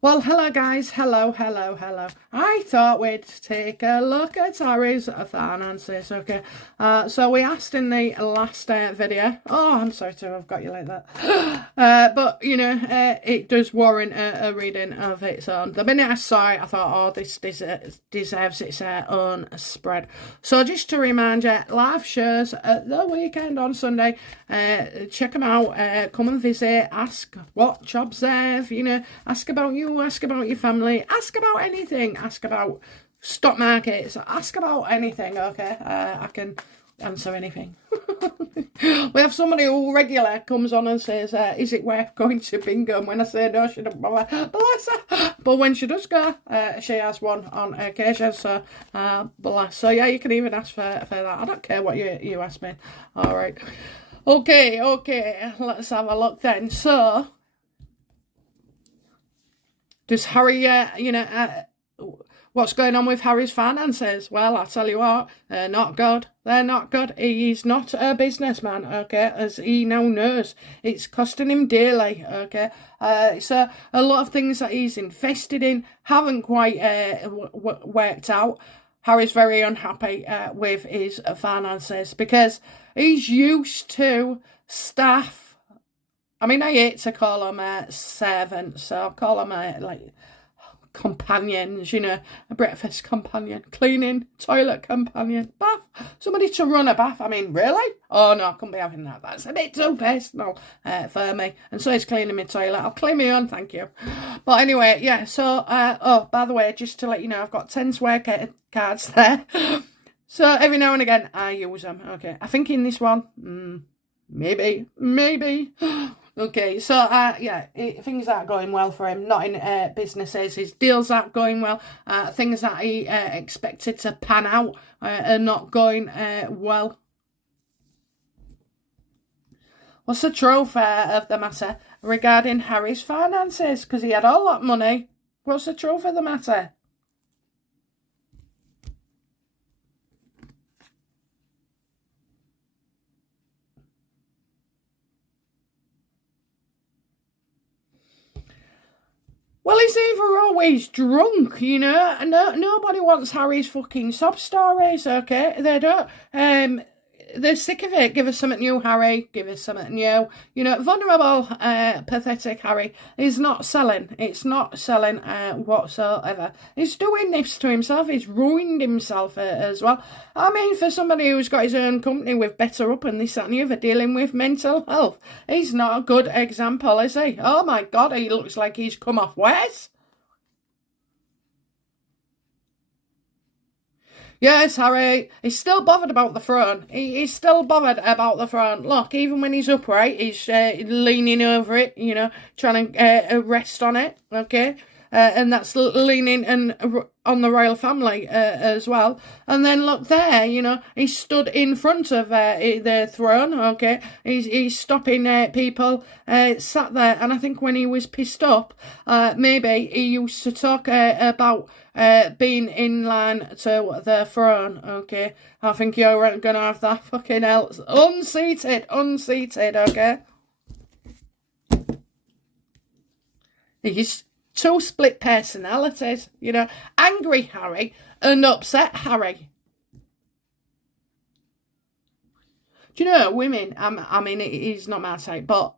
Well, hello guys, hello. I thought we'd take a look at Harry's finances, okay? So we asked in the last video. Oh, I'm sorry to have got you like that. But, it does warrant a reading of its own. The minute I saw it, I thought, oh, this deserves its own spread. So just to remind you, live shows at the weekend on Sunday. Check them out. Come and visit. Ask what jobs they've, ask about you. Ask about your family, ask about anything, ask about stock markets, ask about anything, okay? I can answer anything. We have somebody who regular comes on and says, is it worth going to bingo? And when I say no, she don't bother, bless her. But when she does go, she has one on occasion, so bless. So yeah, you can even ask for that. I don't care what you ask me. All right. Okay, let's have a look then. So does Harry, what's going on with Harry's finances? Well, I tell you what, they're not good. They're not good. He's not a businessman, okay, as he now knows. It's costing him dearly, okay. So a lot of things that he's invested in haven't quite worked out. Harry's very unhappy with his finances because he's used to staff. I mean, I hate to call them servants, so I'll call them like companions, a breakfast companion, cleaning, toilet companion, bath, somebody to run a bath. I mean, really? Oh no, I couldn't be having that. That's a bit too personal for me. And so he's cleaning my toilet. I'll clean my own, thank you. But anyway, yeah, so, oh, by the way, just to let you know, I've got 10 swear cards there. So every now and again, I use them. Okay, I think in this one, maybe. Okay, so yeah, things aren't going well for him. Not in businesses. His deals aren't going well. Things that he expected to pan out are not going well. What's the truth of the matter regarding Harry's finances? Because he had all that money. What's the truth of the matter? Well, he's either always drunk, nobody wants Harry's fucking sob stories, okay? They don't. They're sick of it. Give us something new, Harry. Give us something new. Vulnerable, pathetic Harry is not selling. It's not selling whatsoever. He's doing this to himself. He's ruined himself as well. I mean, for somebody who's got his own company with Better Up and this, that and the other, dealing with mental health, he's not a good example, is he? Oh my God, he looks like he's come off wet. Yes, Harry, he's still bothered about the throne. He's still bothered about the throne. Look, even when he's upright, he's leaning over it, trying to rest on it, okay? And that's leaning on the royal family as well. And then look there, he stood in front of the throne, okay? He's stopping people sat there. And I think when he was pissed up, maybe he used to talk about being in line to the throne, okay? I think you're going to have that fucking else. Unseated, okay? He's two split personalities, angry Harry and upset Harry. Do you know, women, I mean, it is not my type, but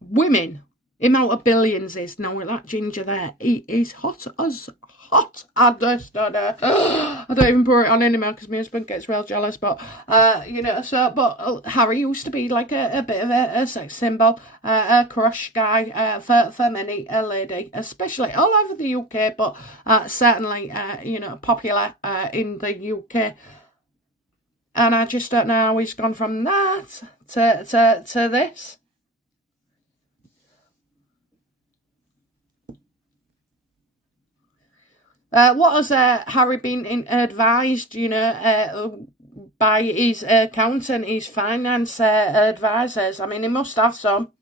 women, the amount of billions is now with that ginger there, he is hot as hot. I just don't know. I don't even pour it on anymore because my husband gets real jealous. But but Harry used to be like a bit of a sex symbol, a crush guy for many a lady, especially all over the UK, but certainly popular in the UK. And I just don't know how he's gone from that to this. What has Harry been advised, by his accountant, his finance advisors? I mean, he must have some.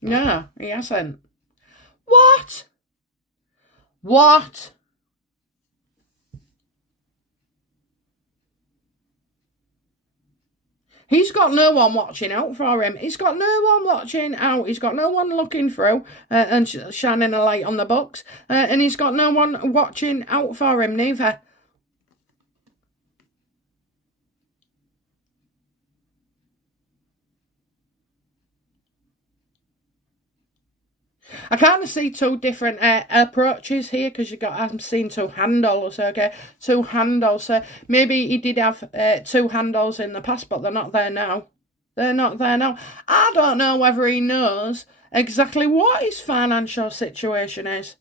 No, he hasn't. What? He's got no one watching out for him. He's got no one watching out. He's got no one looking through and shining a light on the books. And he's got no one watching out for him neither. I kind of see two different approaches here because I'm seeing two handles, okay? Two handles. So maybe he did have two handles in the past, but they're not there now. They're not there now. I don't know whether he knows exactly what his financial situation is.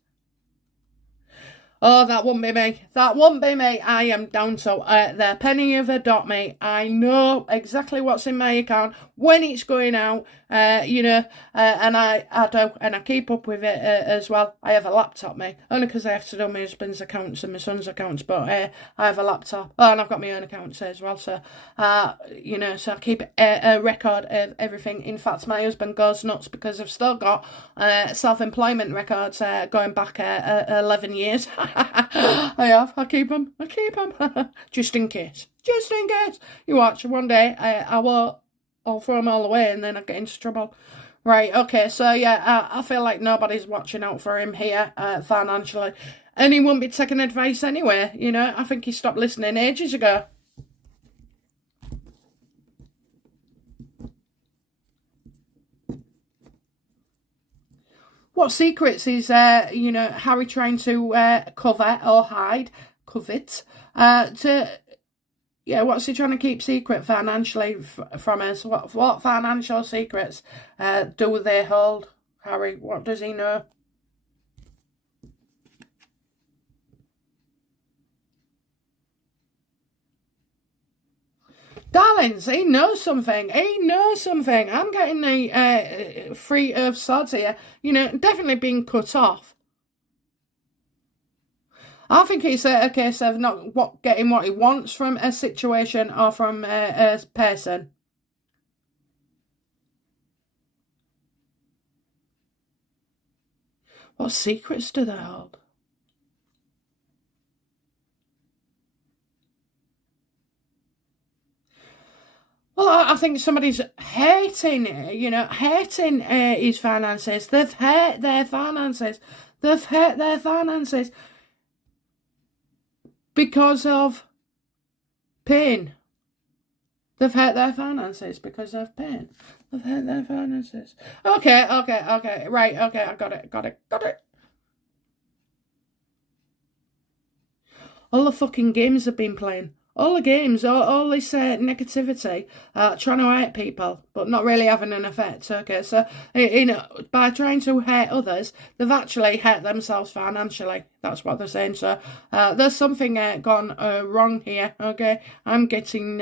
Oh, that wouldn't be me. That wouldn't be me. I am down to the penny of a dot, mate. I know exactly what's in my account, when it's going out, and I do, and I keep up with it as well. I have a laptop, mate, only because I have to do my husband's accounts and my son's accounts, but I have a laptop. Oh, and I've got my own accounts as well, so, so I keep a record of everything. In fact, my husband goes nuts because I've still got self-employment records going back 11 years. I keep them. Just in case. You watch, one day I'll throw them all away and then I get into trouble. Right, okay, so yeah, I feel like nobody's watching out for him here financially. And he won't be taking advice anyway, I think he stopped listening ages ago. What secrets is, Harry trying to cover or hide, what's he trying to keep secret financially from us? What financial secrets do they hold, Harry? What does he know? Darlings, he knows something. I'm getting the free earth sods here. Definitely being cut off. I think it's a case of not getting what he wants from a situation or from a person. What secrets do they hold? Well, I think somebody's hating his finances. They've hurt their finances. Because of pain. They've hurt their finances because of pain. They've hurt their finances. Okay. Right, okay, I got it. All the fucking games have been playing. All the games, all this negativity, trying to hurt people, but not really having an effect, okay? So, by trying to hurt others, they've actually hurt themselves financially. That's what they're saying. So, there's something gone wrong here, okay? I'm getting...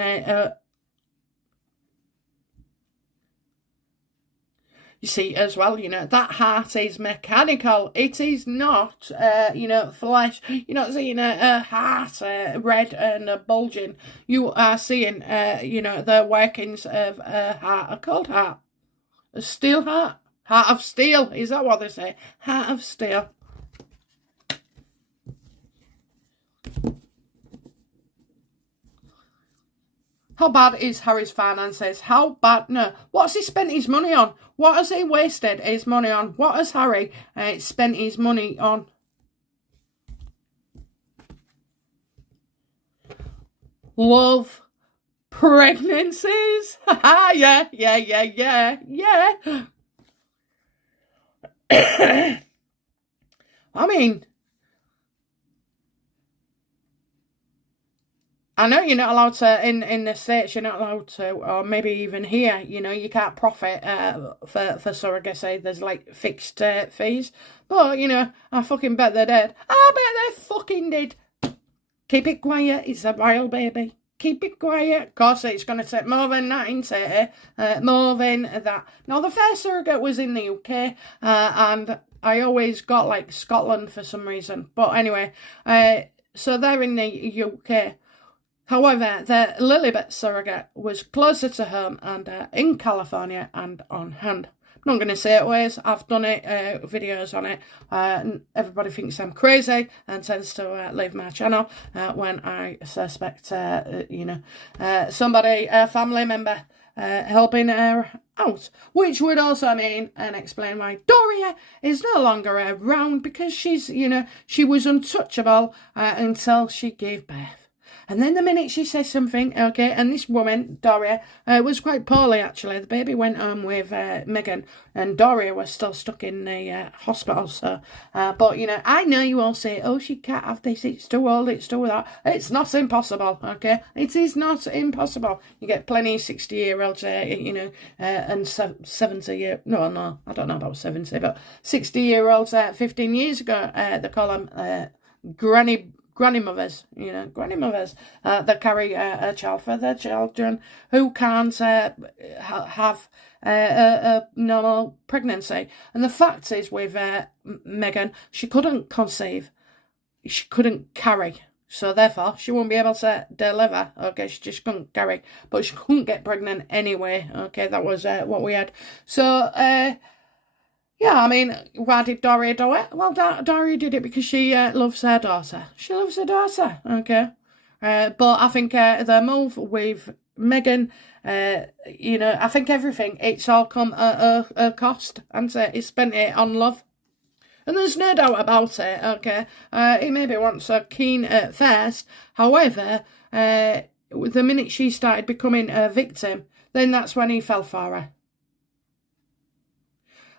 You see, as well, that heart is mechanical. It is not, flesh. You're not seeing a heart red and bulging. You are seeing, the workings of a heart, a cold heart. A steel heart. Heart of steel. Is that what they say? Heart of steel. How bad is Harry's finances? How bad? No. What's he spent his money on? What has he wasted his money on? What has Harry spent his money on? Love. Pregnancies? Yeah. I mean... I know you're not allowed to, in the States, you're not allowed to, or maybe even here, you can't profit for surrogacy. There's like fixed fees. But, I fucking bet they did. I bet they fucking did. Keep it quiet, it's a royal baby. Keep it quiet. Of course, it's going to take more than that, isn't it? More than that. Now, the first surrogate was in the UK, and I always got like Scotland for some reason. But anyway, so they're in the UK. However, the Lilibet surrogate was closer to home and in California and on hand. I'm not going to say it ways. I've done it, videos on it. Everybody thinks I'm crazy and tends to leave my channel when I suspect, somebody, a family member, helping her out, which would also mean and explain why Doria is no longer around, because she's, she was untouchable until she gave birth. And then the minute she says something, okay, and this woman, Doria, was quite poorly, actually. The baby went home with Megan, and Doria was still stuck in the hospital. So, but, I know you all say, oh, she can't have this, it's too old, it's too that. It's not impossible, okay? It is not impossible. You get plenty of 60-year-olds, and 70-year, no, I don't know about 70, but 60-year-olds 15 years ago, they call them granny mothers, that carry a child for their children who can't have a normal pregnancy. And the fact is with Megan, she couldn't conceive, she couldn't carry, so therefore she won't be able to deliver, okay? She just couldn't carry, but she couldn't get pregnant anyway, okay? That was what we had. So yeah, I mean, why did Doria do it? Well, Doria did it because she loves her daughter. She loves her daughter, okay? But I think the move with Megan, I think everything, it's all come at a cost, and he spent it on love. And there's no doubt about it, okay? He maybe wasn't so keen at first. However, the minute she started becoming a victim, then that's when he fell for her.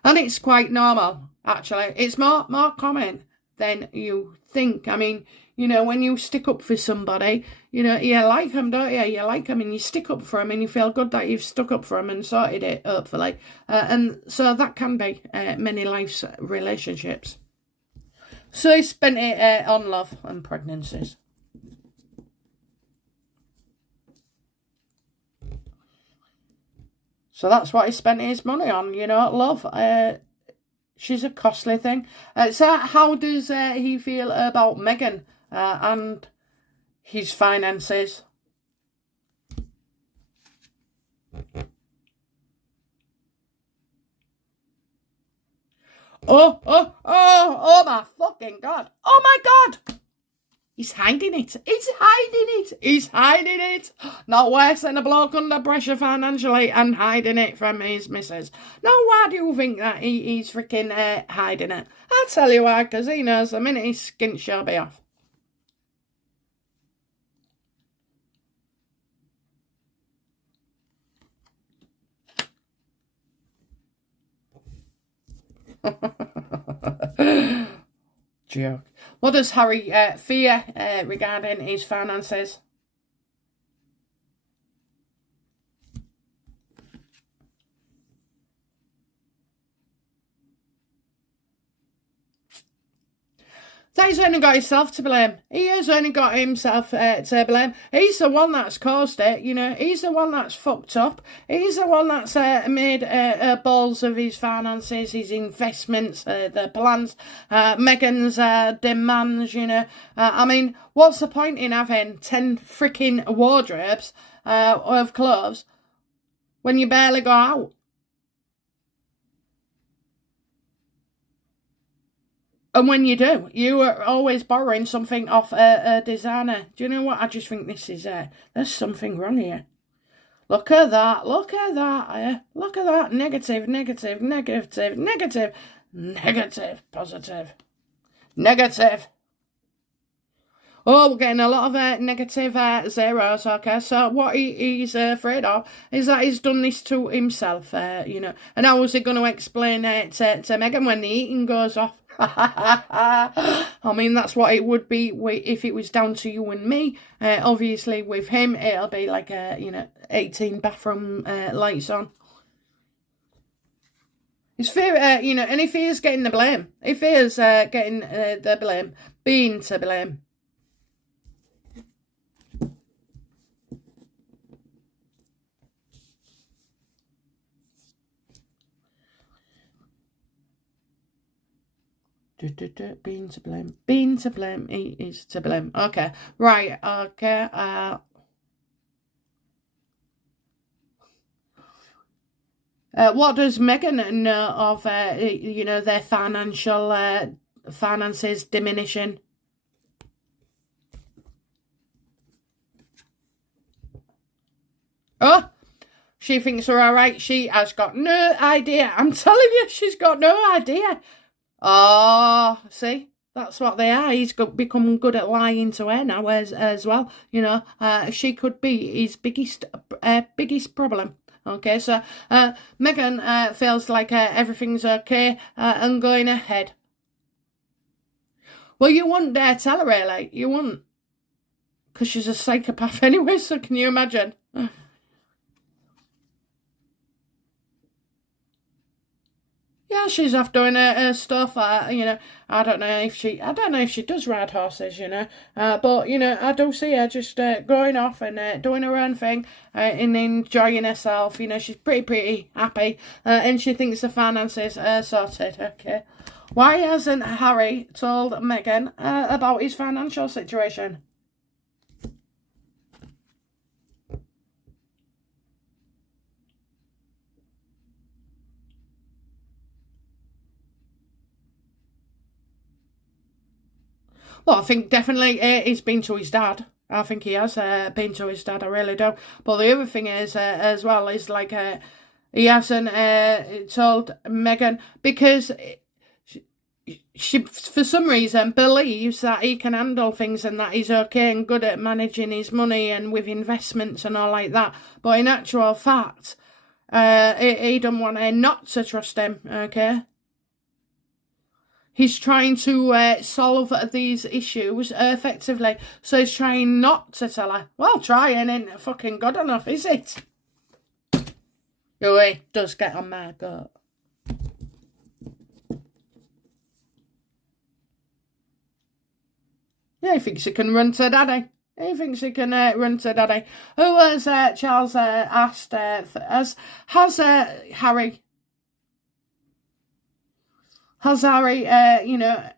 And it's quite normal, actually. It's more common than you think. I mean, when you stick up for somebody, you like them, don't you? You like them and you stick up for them and you feel good that you've stuck up for them and sorted it, hopefully. And so that can be many life's relationships. So he spent it on love and pregnancies. So that's what he spent his money on, love. She's a costly thing. So how does he feel about Megan and his finances? Oh my fucking God. Oh my God. He's hiding it. He's hiding it. Not worse than a bloke under pressure financially and hiding it from his missus. Now, why do you think that he's freaking hiding it? I'll tell you why, because he knows the minute his skin shall be off. Joke. What does Harry fear regarding his finances? That he's only got himself to blame. He has only got himself to blame. He's the one that's caused it, He's the one that's fucked up. He's the one that's made balls of his finances, his investments, the plans, Meghan's demands, I mean, what's the point in having 10 freaking wardrobes of clothes when you barely go out? And when you do, you are always borrowing something off a designer. Do you know what? I just think this is, there's something wrong here. Look at that, look at that, look at that. Negative, positive, negative. Oh, we're getting a lot of negative zeros, okay? So what he's afraid of is that he's done this to himself, And how was he going to explain it to Megan when the eating goes off? I mean, that's what it would be if it was down to you and me. Obviously, with him, it'll be like 18 bathroom lights on. It's fair, and if he is getting the blame, if he is getting the blame, being to blame. Being to blame, he is to blame. Okay, right, okay, what does Megan know of, their finances diminishing? Oh, She thinks they're all right. She has got no idea. I'm telling you, she's got no idea. Oh, see? That's what they are. He's become good at lying to her now as well. You know, she could be his biggest problem. Okay, so Meghan feels like everything's okay and going ahead. Well, you wouldn't dare tell her, really. You wouldn't. Because she's a psychopath anyway, so can you imagine? Yeah, she's off doing her stuff. You know, I don't know if she does ride horses. You know, but you know, I do see her just going off and doing her own thing and enjoying herself. You know, she's pretty happy, and she thinks the finances are sorted. Okay, why hasn't Harry told Meghan about his financial situation? Well, I think definitely he's been to his dad. I think he has been to his dad. I really do. But the other thing is, as well, is like he hasn't told Meghan because she, for some reason, believes that he can handle things and that he's okay and good at managing his money and with investments and all like that. But in actual fact, he don't want her not to trust him. Okay. He's trying to solve these issues effectively, so he's trying not to tell her. Well, trying ain't fucking good enough, is it? Oh, it does get on my gut. Yeah, he thinks he can run to daddy. He thinks he can run to daddy. Who has Charles asked? Has Harry? Has Harry, you know,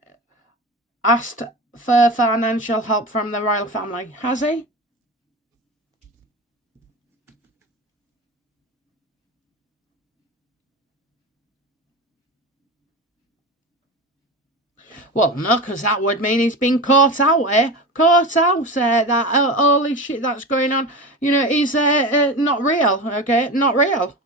asked for financial help from the royal family? Has he? Well, no, because that would mean he's been caught out, Caught out, that all this shit that's going on, you know, is not real, okay? Not real.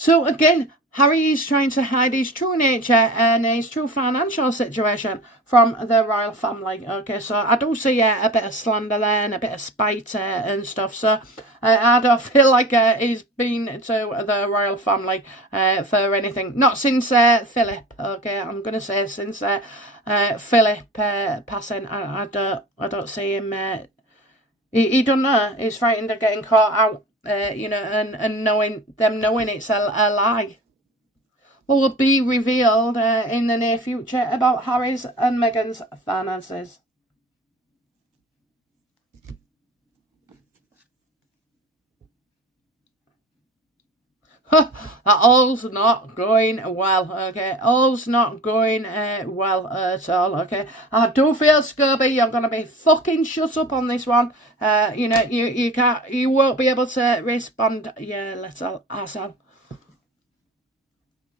So again, Harry is trying to hide his true nature and his true financial situation from the royal family. Okay, so I do see a bit of slander there and a bit of spite and stuff. So I don't feel like he's been to the royal family for anything. Not since Philip. Okay, I'm gonna say since Philip passing. I don't see him. He don't know. He's frightened of getting caught out. You know, and knowing it's a lie. Will be revealed in the near future about Harry's and Meghan's finances. That all's not going well, okay? All's not going well at all, okay? I do feel, Scooby, you're going to be fucking shut up on this one. You know, you won't be able to respond, you little arsehole.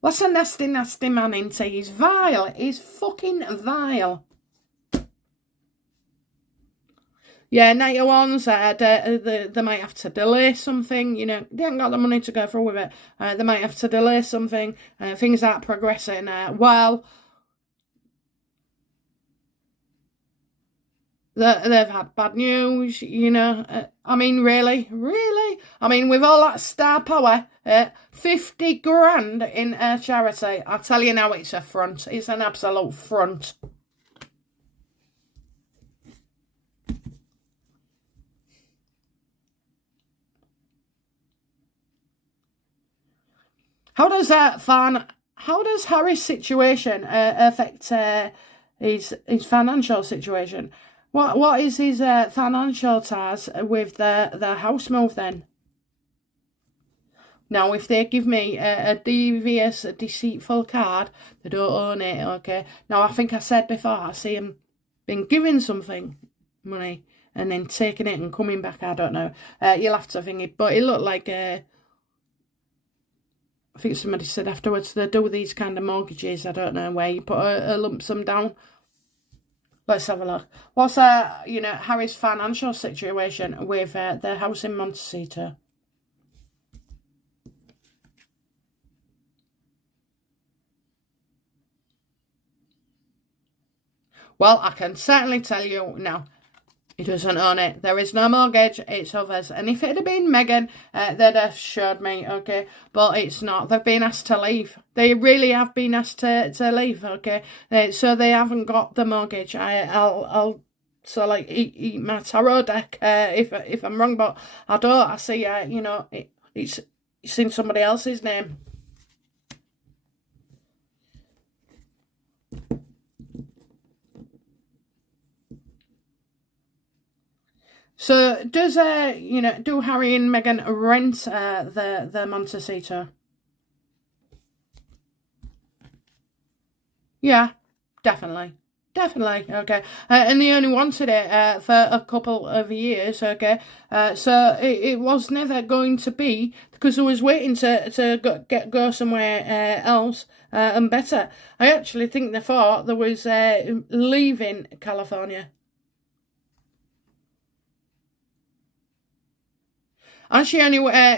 What's a nasty, nasty man into? He's vile. He's fucking vile. Yeah, Night Ones, they might have to delay something, you know, they haven't got the money to go through with it. They might have to delay something, things aren't progressing well. They've had bad news, you know. I mean, really? I mean, with all that star power, 50 grand in a charity, I tell you now, it's a front. It's an absolute front. How does Harry's situation affect his financial situation? What is his financial ties with the house move then? Now, if they give me a devious, deceitful card, they don't own it, okay? Now, I think I said before, I see him been giving something money and then taking it and coming back, I don't know. You'll have to think it, but it looked like I think somebody said afterwards they do these kind of mortgages. I don't know where you put a lump sum down. Let's have a look. What's Harry's financial situation with the house in Montecito? Well, I can certainly tell you now, he doesn't own it. There is no mortgage, it's others. And if it had been Meghan, they'd have showed me, okay? But it's not. They've been asked to leave. They really have been asked to leave, okay? So they haven't got the mortgage. I'll eat my tarot deck if I'm wrong, but I don't. I see, it's in somebody else's name. So does do Harry and Meghan rent the Montecito? Yeah, definitely. Definitely, okay. And they only wanted it for a couple of years, okay. So it was never going to be, because I was waiting to go somewhere else and better. I actually think they thought there was leaving California. And she only,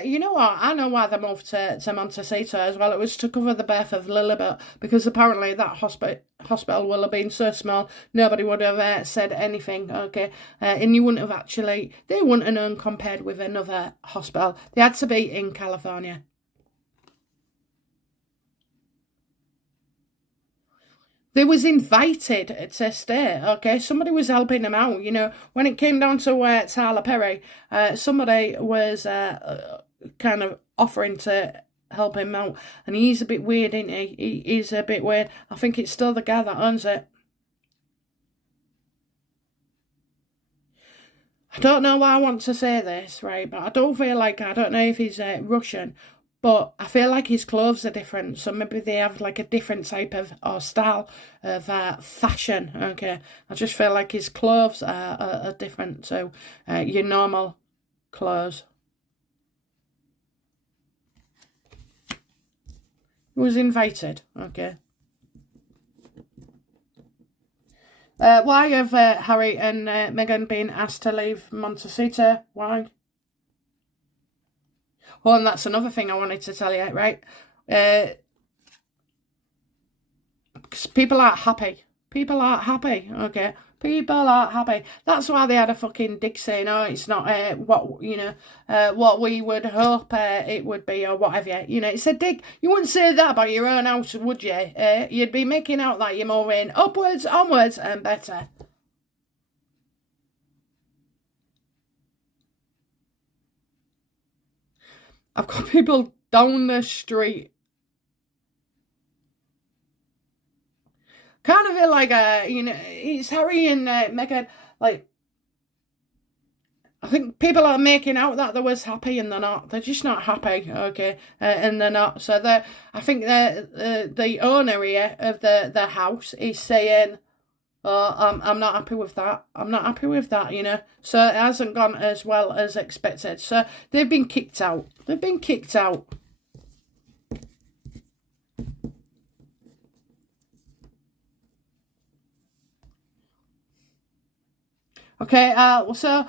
you know what? I know why they moved to Montecito as well. It was to cover the birth of Lilibet, because apparently that hospital will have been so small, nobody would have said anything, okay? And you wouldn't have actually, they wouldn't have known compared with another hospital. They had to be in California. They was invited to stay, okay? Somebody was helping them out, When it came down to Tyler Perry, somebody was kind of offering to help him out. And he's a bit weird, isn't he? He's a bit weird. I think it's still the guy that owns it. I don't know why I want to say this, right? But I don't feel like, I don't know if he's Russian, but I feel like his clothes are different. So maybe they have like a different type of or style of fashion. Okay. I just feel like his clothes are different to your normal clothes. He was invited. Okay. Why have Harry and Meghan been asked to leave Montecito? Why? Oh, and that's another thing I wanted to tell you, right? Because people aren't happy. People aren't happy, okay? People aren't happy. That's why they had a fucking dig saying, oh, it's not what we would hope it would be or whatever. It's a dig. You wouldn't say that about your own house, would you? You'd be making out that you're moving upwards, onwards, and better. I've got people down the street. Kind of feel like, it's Harry and Meghan, like, I think people are making out that they was happy and they're not. They're just not happy, okay? And they're not. So I think the owner here of the house is saying, oh, I'm not happy with that. I'm not happy with that, So it hasn't gone as well as expected. So they've been kicked out. They've been kicked out. Okay, so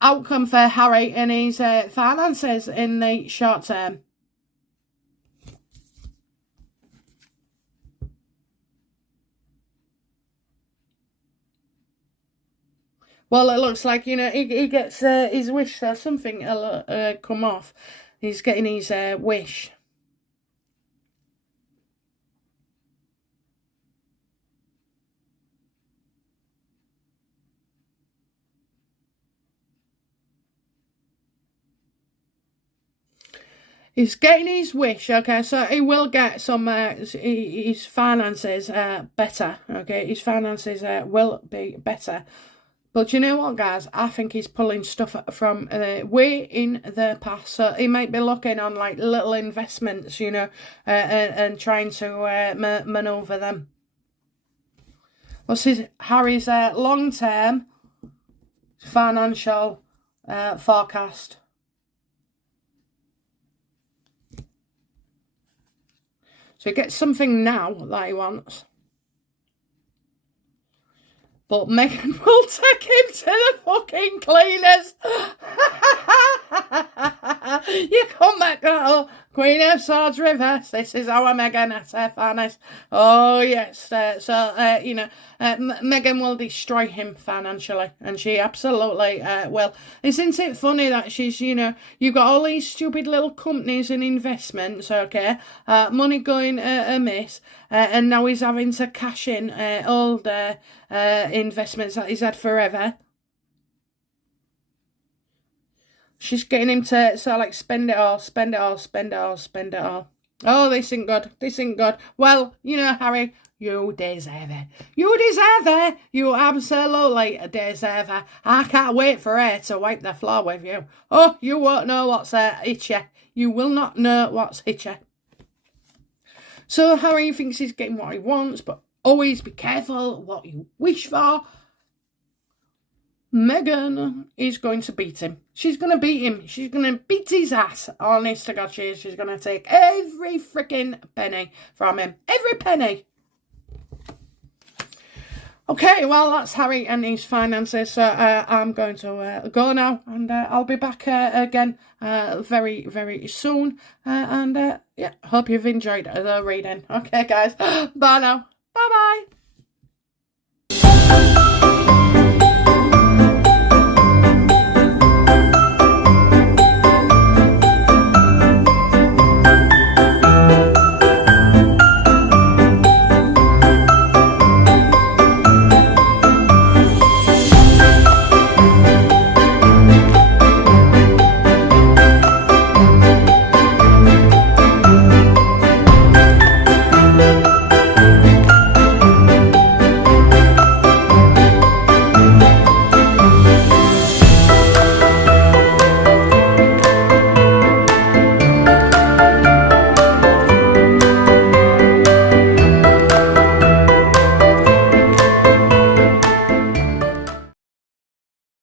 outcome for Harry and his finances in the short term. Well, it looks like, he gets his wish, so something will come off. He's getting his wish. He's getting his wish, okay, so he will get some, his finances better, okay, his finances will be better. But you know what, guys? I think he's pulling stuff from way in the past. So he might be looking on like little investments, and trying to maneuver them. What's Harry's long-term financial forecast? So he gets something now that he wants. But Meghan will take him to the fucking cleaners. You come back, girl. Queen of Swords reverse. This is our Meghan at her finest. Oh, yes. Meghan will destroy him financially. And she absolutely will. Isn't it funny that she's, you've got all these stupid little companies and investments, okay? Money going amiss. And now he's having to cash in old investments that he's had forever. She's getting him to spend it all, spend it all, spend it all, spend it all. Oh, this ain't good. This ain't good. Well, Harry, you deserve it. You deserve it. You absolutely deserve it. I can't wait for her to wipe the floor with you. Oh, you won't know what's hit you. You will not know what's hit you. So Harry thinks he's getting what he wants, but always be careful what you wish for. Meghan is going to beat him. She's going to beat him. She's going to beat his ass. Honest to God, she is. She's going to take every freaking penny from him. Every penny. Okay, well, that's Harry and his finances. So I'm going to go now. And I'll be back again very, very soon. Hope you've enjoyed the reading. Okay, guys. Bye now. Bye-bye.